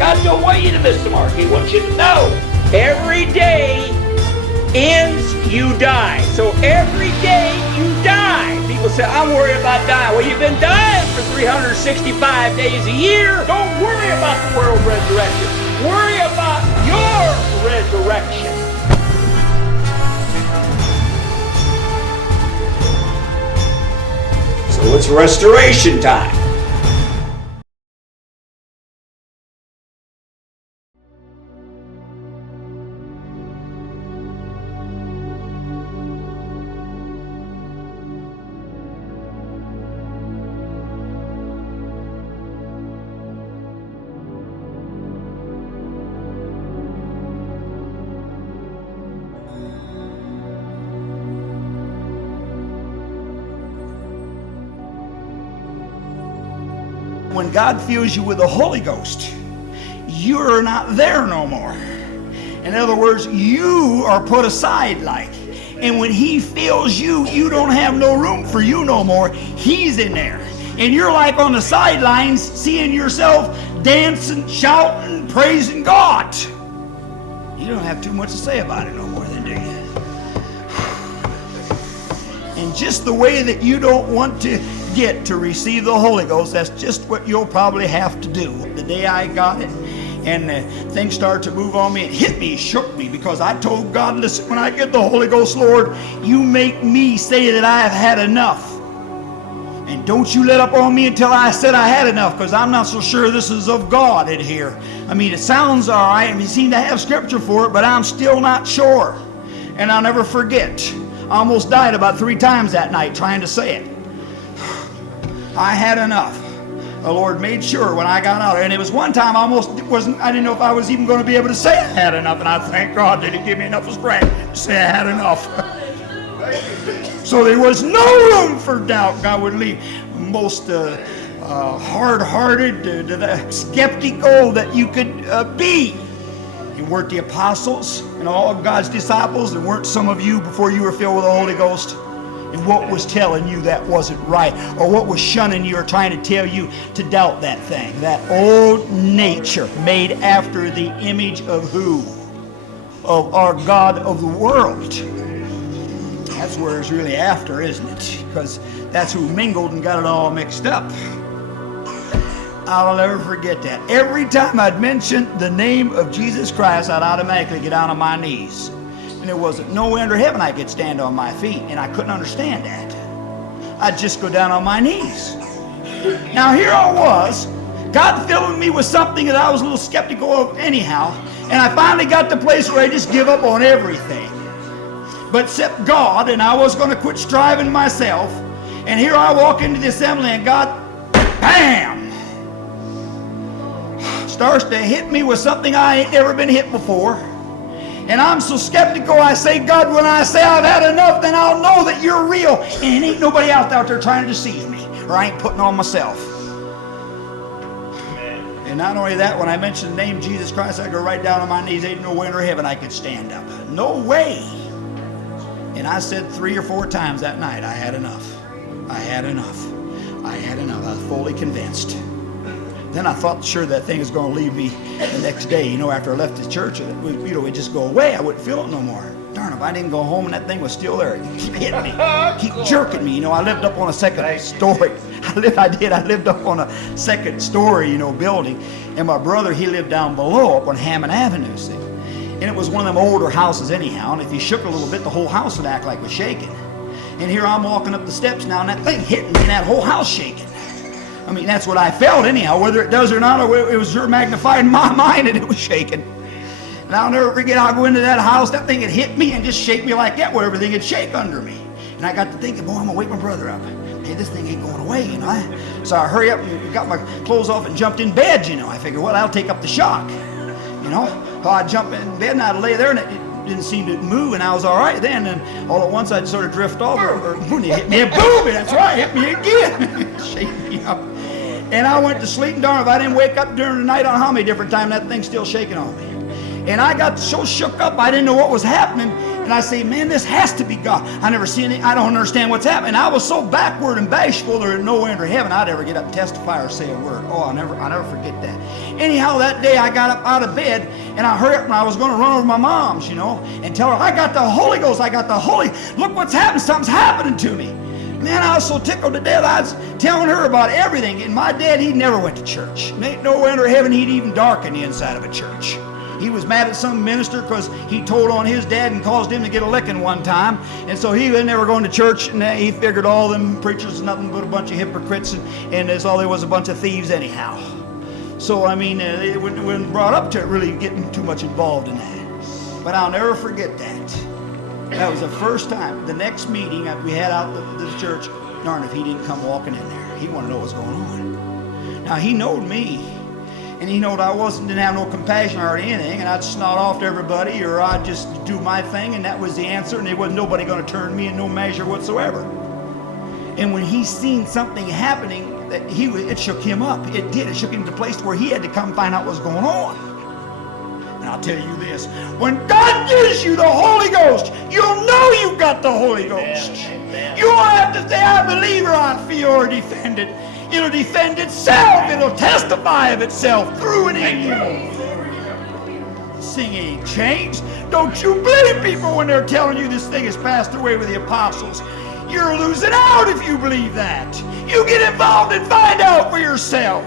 God don't want you to miss the mark. He wants you to know every day ends, you die. So every day you die. People say, I'm worried about dying. Well, you've been dying for 365 days a year. Don't worry about the world resurrection. Worry about your resurrection. So it's restoration time. When God fills you with the Holy Ghost, you're not there no more. In other words, you are put aside like. And when He fills you, you don't have no room for you no more. He's in there. And you're like on the sidelines, seeing yourself dancing, shouting, praising God. You don't have too much to say about it no more then, do you? And just the way that you don't want to get to receive the Holy Ghost, that's just what you'll probably have to do. The day I got it and things started to move on me, it hit me, it shook me, because I told God, listen, when I get the Holy Ghost, Lord, you make me say that I have had enough. And don't you let up on me until I said I had enough, because I'm not so sure this is of God in here. I mean, it sounds all right, and you seem to have scripture for it, but I'm still not sure. And I'll never forget, I almost died about 3 times that night trying to say it. I had enough. The Lord made sure when I got out there, and it was one time I didn't know if I was even going to be able to say I had enough, and I thank God that He gave me enough strength to say I had enough. So there was no room for doubt. God would leave. Most hard-hearted, skeptical that you could be. You weren't the apostles and all of God's disciples, and weren't some of you before you were filled with the Holy Ghost. And what was telling you that wasn't right, or what was shunning you or trying to tell you to doubt that thing, that old nature made after the image of who? Of our God of the world. That's where it's really after, isn't it? Because that's who mingled and got it all mixed up. I'll never forget that. Every time I'd mention the name of Jesus Christ, I'd automatically get down on my knees. And there wasn't nowhere under heaven I could stand on my feet, and I couldn't understand that. I'd just go down on my knees. Now here I was, God filling me with something that I was a little skeptical of anyhow, and I finally got to the place where I just give up on everything. But except God, and I was going to quit striving myself, and here I walk into the assembly, and God, bam! Starts to hit me with something I ain't never been hit before. And I'm so skeptical, I say, God, when I say I've had enough, then I'll know that you're real. And ain't nobody out there trying to deceive me, or I ain't putting on myself. Amen. And not only that, when I mention the name Jesus Christ, I go right down on my knees. Ain't no way in heaven I could stand up. No way. And I said 3 or 4 times that night, I had enough. I had enough. I had enough. I was fully convinced. Then I thought sure that thing was going to leave me the next day, after I left the church, it'd just go away. I wouldn't feel it no more. Darn, if I didn't go home and that thing was still there, it keep hitting me, keep jerking me. I lived up on a second story. I lived up on a second story, building. And my brother, he lived down below up on Hammond Avenue, see. And it was one of them older houses anyhow, and if you shook a little bit, the whole house would act like it was shaking. And here I'm walking up the steps now, and that thing hitting me, and that whole house shaking. I mean, that's what I felt anyhow, whether it does or not, or it was magnified in my mind and it was shaking. And I'll never forget, I'll go into that house, that thing had hit me and just shake me like that, where everything would shake under me. And I got to thinking, boy, I'm going to wake my brother up. Hey, this thing ain't going away, So I hurry up and got my clothes off and jumped in bed, I figured, well, that'll take up the shock, So I jumped in bed and I'd lay there and it didn't seem to move, and I was all right then. And all at once I'd sort of drift off, or when it hit me, boom, that's right, hit me again. Shake me up. And I went to sleep, and darn if I didn't wake up during the night on how many different times that thing's still shaking on me. And I got so shook up, I didn't know what was happening. And And I say, man, this has to be God. I never seen it. I don't understand what's happening. I was so backward and bashful, there was nowhere under heaven I'd ever get up and testify or say a word. Oh, I'll never forget that. Anyhow, that day I got up out of bed and I hurried up and I was going to run over to my mom's, and tell her, I got the Holy Ghost. Look what's happened. Something's happening to me. Man, I was so tickled to death. I was telling her about everything. And my dad, he never went to church. Ain't nowhere under heaven he'd even darken the inside of a church. He was mad at some minister because he told on his dad and caused him to get a licking one time. And so he was never going to church, and he figured all them preachers was nothing but a bunch of hypocrites, and that's all there was, a bunch of thieves anyhow. So, I mean, it wasn't brought up to really getting too much involved in that. But I'll never forget that. That was the first time. The next meeting that we had out at the church, darn if he didn't come walking in there. He wanted to know what's going on. Now, he knowed me. And he knowed I didn't have no compassion or anything, and I'd snot off to everybody, or I'd just do my thing, and that was the answer, and there wasn't nobody going to turn me in no measure whatsoever. And when he seen something happening, it shook him up. It did. It shook him to the place where he had to come find out what's going on. And I'll tell you this, when God gives you the Holy Ghost, you'll know you got the Holy Ghost. You won't have to say, I believe, or I feel, or defend it. It'll defend itself. It'll testify of itself through and in you. Sing ain't changed. Don't you believe people when they're telling you this thing has passed away with the apostles. You're losing out if you believe that. You get involved and find out for yourself.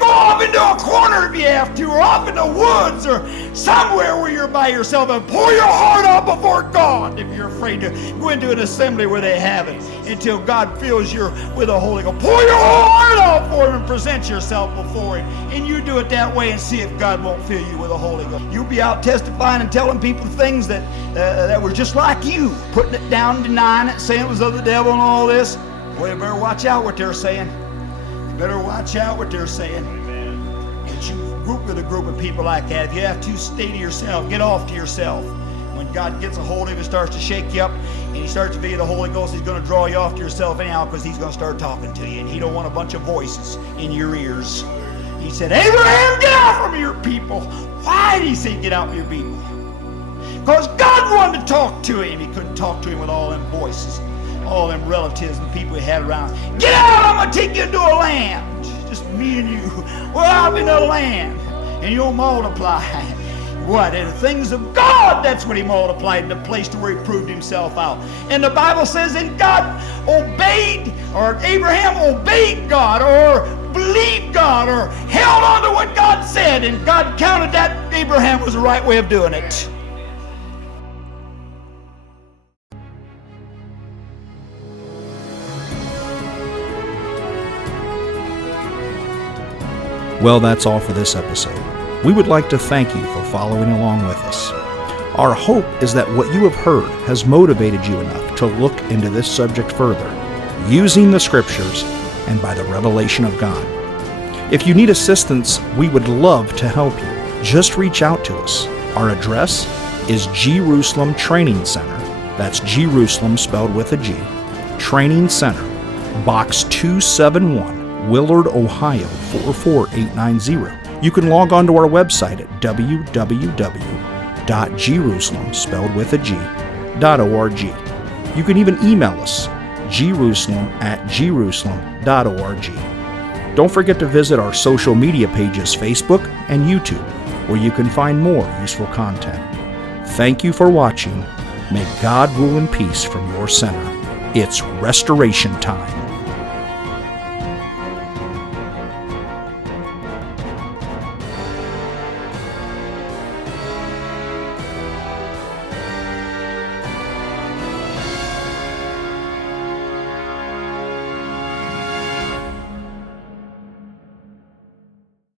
Go off into a corner if you have to, or off in the woods, or somewhere where you're by yourself, and pour your heart out before God if you're afraid to go into an assembly where they have it until God fills you with the Holy Ghost. Pour your heart out for Him and present yourself before Him. And you do it that way and see if God won't fill you with the Holy Ghost. You'll be out testifying and telling people things that were just like you, putting it down, denying it, saying it was of the devil and all this. Well, you better watch out what they're saying. Better watch out what they're saying. Don't you group with a group of people like that. If you have to, stay to yourself. Get off to yourself. When God gets a hold of you and starts to shake you up, and He starts to be the Holy Ghost, He's going to draw you off to yourself anyhow, because He's going to start talking to you, and He don't want a bunch of voices in your ears. He said, Abraham, get out from your people. Why did He say get out from your people? Because God wanted to talk to him. He couldn't talk to him with all them voices, all them relatives and people he had around. Get out, I'm going to take you into a land. Just me and you. Well, I'm in a land. And you'll multiply. What? In the things of God, that's what He multiplied in the place to where He proved Himself out. And the Bible says, and God obeyed, or Abraham obeyed God, or believed God, or held on to what God said, and God counted that Abraham was the right way of doing it. Well, that's all for this episode. We would like to thank you for following along with us. Our hope is that what you have heard has motivated you enough to look into this subject further, using the Scriptures and by the revelation of God. If you need assistance, we would love to help you. Just reach out to us. Our address is Jerusalem Training Center. That's Jerusalem spelled with a G. Training Center, Box 271. Willard, Ohio 44890. You can log on to our website at www.jerusalem, spelled with a G.org. You can even email us, jerusalem@jerusalem.org. Don't forget to visit our social media pages, Facebook and YouTube, where you can find more useful content. Thank you for watching. May God rule in peace from your center. It's restoration time.